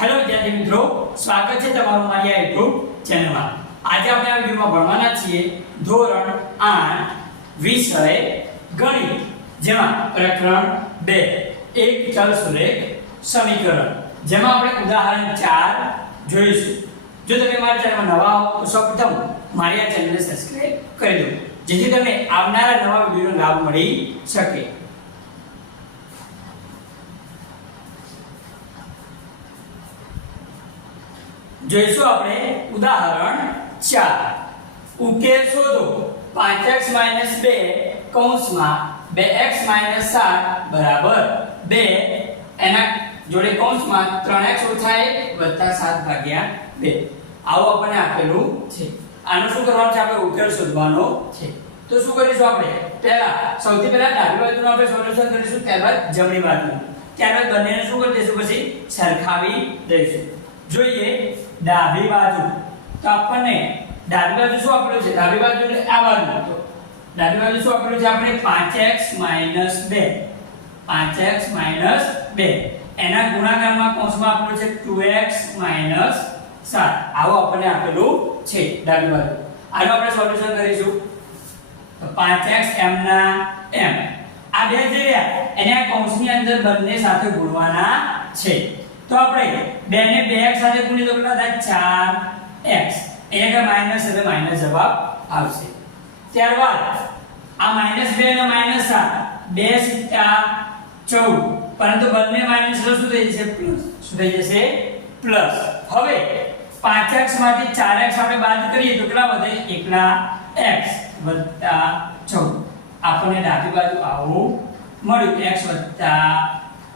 Hello વિદ્યાર્થી મિત્રો, સ્વાગત છે તમારું મારી આ YouTube ચેનલમાં. આજે આપણે આ વિડિયોમાં ભણવાના છીએ ધોરણ 8 વિષય ગણિત, જેમાં પ્રકરણ 2 એક ચલ સુરેખ સમીકરણ, જેમાં આપણે ઉદાહરણ 4 જોઈશું. જો તમે મારી ચેનલમાં નવા હો તો સૌપ્રથમ મારી આ ચેનલને સબસ્ક્રાઇબ કરી દો, જેથી તમને આવનારા નવા વિડિયોનો લાભ મળી શકે. જોઈશું આપણે ઉદાહરણ 4. ઉકેલ શોધો. 5x - 2 કૌંસમાં 2x - 7 બરાબર 2 એના જોડે કૌંસમાં 3x - 1 + 7 ભાગ્યા 2. આવું આપણને આપેલું છે. આનું શું કરવાનું છે? આપણે ઉકેલ શોધવાનો છે. તો શું કરીશું આપણે? સૌથી પહેલા ડાબી બાજુનું આપણે સોલ્યુશન કરીશું, ત્યારબાદ જમણી બાજુનું, ત્યારબાદ બંનેને શું કરી દઈશું? પછી સરખાવી દઈશું. જોઈએ ડાબી બાજુ. તો આપણને ડાબી બાજુ શું આપેલું છે? ડાબી બાજુ એટલે આ બાજુ. તો ડાબી બાજુ શું આપેલું છે? આપણે 5x - 2 5x - 2 એના ગુણાકારમાં કૌંસમાં આપેલું છે 2x - 7. આવું આપણને આપેલું છે ડાબી બાજુ. આનું આપણે સોલ્યુશન કરીશું. તો 5x m ના m, આ બે જે રહ્યા એને આ કૌંસની અંદર બંને સાથે ગુણવાના છે. તો આપણે 2 ને 2x સાથે ગુણીએ તો કેટલા થાય? 4x. અહીંયા કે માઈનસ એટલે માઈનસ જવાબ આવશે. ત્યારબાદ આ -2 અને -7, 2 સિક્કા 14, પરંતુ બંને માઈનસ એટલે શું થઈ જશે? પ્લસ. શું થઈ જશે? પ્લસ. હવે 5x માંથી 4x આપણે બાદ કરીએ તો કેટલા વધે? એકલા x + 14. આપણને ડાબી બાજુ આવું મળ્યું, x +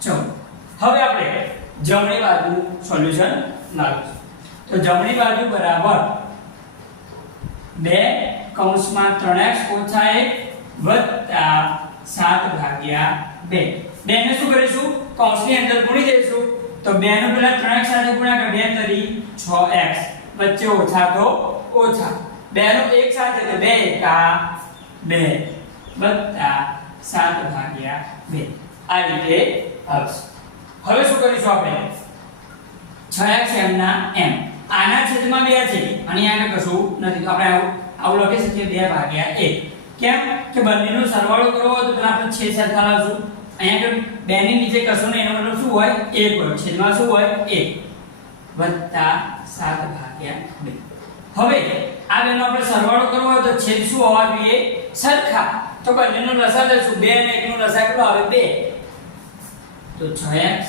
14. હવે આપણે જમણી બાજુ સોલ્યુશન લાવીશું. તો જમણી બાજુ બરાબર 2 કૌંસમાં 3x - 1 + 7 ભાગ્યા 2. 2 ને શું કરીશું? કૌંસની અંદર ગુણી દઈશું. તો 2 નો પહેલા 3x સાથે ગુણાકાર, 2 તરી 6x, વચ્ચે ઓછા તો ઓછા, 2 નો એક સાથે તો 2 એકા 2 + 7 ભાગ્યા 2. આ રીતે આવશે. હવે શું કરીશું આપણે? 6x m ના m, આના છેદમાં 2 છે અને અહીંયા કશું નથી, તો આપણે આવું લખી શકીએ 2 ભાગ્યા 1. કેમ કે બંનેનો સરવાળો કરવો હોય તો પહેલા આપણે છેદ સરખા લાવશું. અહીંયા કે 2 ની નીચે કશું નહીં, એનો મતલબ શું હોય? 1 હોય. છેદમાં શું હોય? 1 + 7 ભાગ્યા 2. હવે આ બેનો આપણે સરવાળો કરવો હોય તો છેદ શું હોવા જોઈએ? સરખા. તો બંનેનો લસા લેશું. 2 અને 1 નો લસા કેટલો આવે? 2. તો 6x.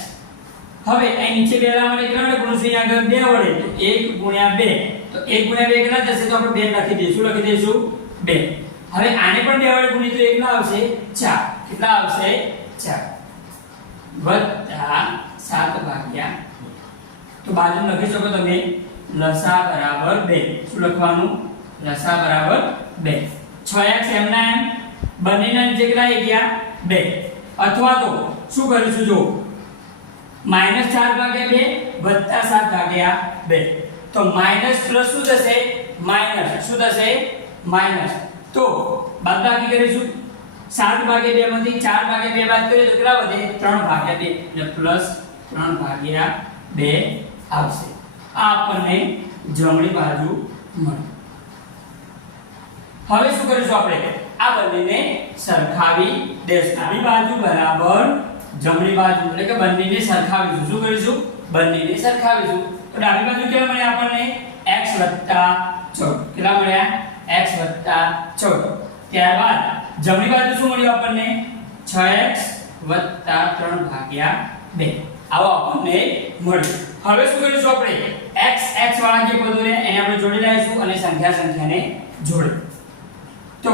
હવે અહીં નીચે 2 લાવવાને કેટલા ગુણશું? આગળ 2 વડે, તો 1 × 2. તો 1 × 2 કેટલા થશે? તો આપણે 2 લખી દઈશું. લખી દઈશું 2. હવે આને પણ 2 વડે ગુણીએ તો કેટલા આવશે? 4. કેટલા આવશે? 4 + 7 ભાગ્યા. તો બાજુ લખી શકો તમે લસા બરાબર 2. શું લખવાનું? લસા બરાબર 2. 6x m ના m, બંનેના નીચે કેટલા આવી ગયા? 2. અથવા તો શું કરીશું? જો -4 ભાગ્યા 2 + 7 ભાગ્યા 2. તો માઈનસ પ્લસ શું થશે? માઈનસ. શું થશે? માઈનસ. તો બાદબાકી કરીશું. 7 ભાગ્યા 2 માંથી 4 ભાગ્યા 2 બાદ કરીએ તો કેટલા વધે? 3 ભાગ્યા 2, એટલે +3 ભાગ્યા 2 આવશે. આ આપણને જમણી બાજુ મળી. હવે શું કરીશું આપણે? આ બંનેને સરખાવી દઈશું. ડાબી બાજુ બરાબર જમણી બાજુ, એટલે કે બંનેને સરખાવીશું. શું કરીશું? બંનેને સરખાવીશું. તો ડાબી બાજુ કેટલા મળ્યા આપણને? x + 14. કેટલા મળ્યા? x + 14. ત્યારબાદ જમણી બાજુ શું મળ્યું આપણને? 6x + 3 ભાગ્યા 2. આવો આપણને મળ્યું. હવે શું કરીશું આપણે? x વાળા જે પદો ને એને આપણે જોડી લઈશું અને સંખ્યાને જોડે. તો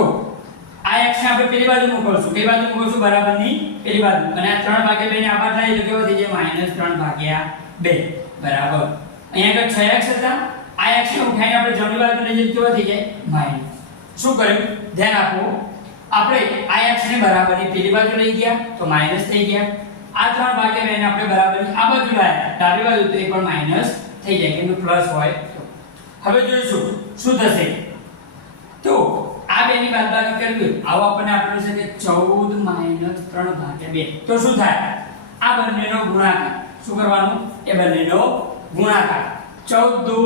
આ x ને આપણે પેલી બાજુ મૂકીશું. કઈ બાજુ મૂકીશું? બરાબરની પેલી બાજુ. અને આ 3 ભાગ્યા 2 ને આ બાદ લઈએ તો કેવો થઈ જાય? -3 ભાગ્યા 2 બરાબર. અહીંયા આગળ 6x હતા, આ x ને ઉઠાઈને આપણે જમણી બાજુ લઈ જઈએ તો કેવો થઈ જાય? માઈનસ. શું કર્યું? ધ્યાન આપો. આપણે આ x ને બરાબરની પેલી બાજુ લઈ ગયા તો માઈનસ થઈ ગયા. આ 3 ભાગ્યા 2 ને આપણે બરાબરની આ બાજુ લાવ્યા ડાબી બાજુ તો એ પણ માઈનસ થઈ જાય, કેમ કે પ્લસ હોય તો. હવે જોઈશું શું થશે. તો આ બે ની બાદબાકી કરવી, આવો આપણને આપેલું છે કે 14 - 3 ભાગ્યા 2. તો શું થાય? આ બંનેનો ગુણાકાર શું કરવાનું એ બંનેનો ગુણાકાર 14 દુ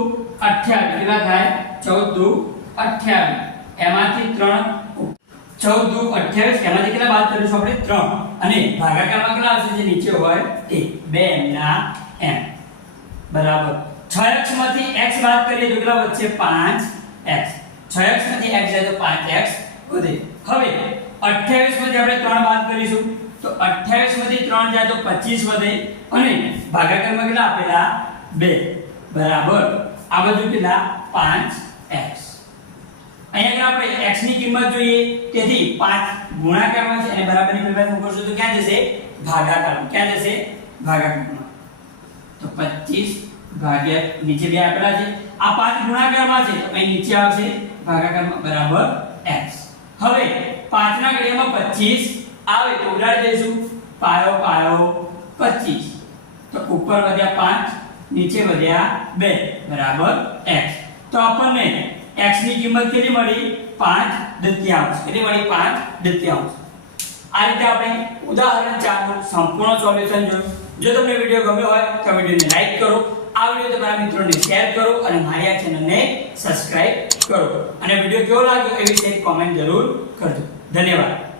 28 કેટલા થાય 14 દુ 28 એમાંથી 3 14 દુ 28 એમાંથી કેટલા બાદ કરીશું આપણે 3 અને ભાગાકારમાં કેટલા આવશે જે નીચે હોય તે 2 ના m બરાબર 6x માંથી x બાદ કરીએ તો કેટલા વધશે 5x 6x માંથી x જાય તો 5x વધે હવે 28 માંથી આપણે 3 બાદ કરીશું તો 28 માંથી 3 જાય તો 25 વધે અને ભાગાકારમાં કેટલા આપેલા 2 બરાબર આ બાજુ કેટલા 5x અહીંયા આપણે x ની કિંમત જોઈએ તેથી 5 ગુણાકારમાં છે અને બરાબરની પહેલા મૂકશું તો ક્યાં જશે ભાગાકારમાં ક્યાં જશે ભાગાકારમાં તો 25 ભાગ્યા નીચે 2 આપેલા છે આ 5 ગુણાકારમાં છે તો અહીં નીચે આવશે ભાગાકારમાં બરાબર x હવે 5 ના ઘડિયામાં 25 આવે તો ઉડાડી દઈશું પાયો પાયો 25 તો ઉપર વધ્યા 5 નીચે વધ્યા 2 બરાબર x તો આપણને x ની કિંમત કેટલી મળી 5 દત્યાંશ કેટલી મળી 5 દત્યાંશ આ રીતે આપણે ઉદાહરણ 4 નું સંપૂર્ણ સોલ્યુશન જોયું જો તમને વિડિયો ગમ્યો હોય તો વિડિયોને લાઈક કરો આ વિડિયો તમારા મિત્રોને શેર કરો અને મારી આ ચેનલને સબસ્ક્રાઇબ કરો અને વિડિયો કેવો લાગ્યો એ વિશે કોમેન્ટ જરૂર કરજો ધન્યવાદ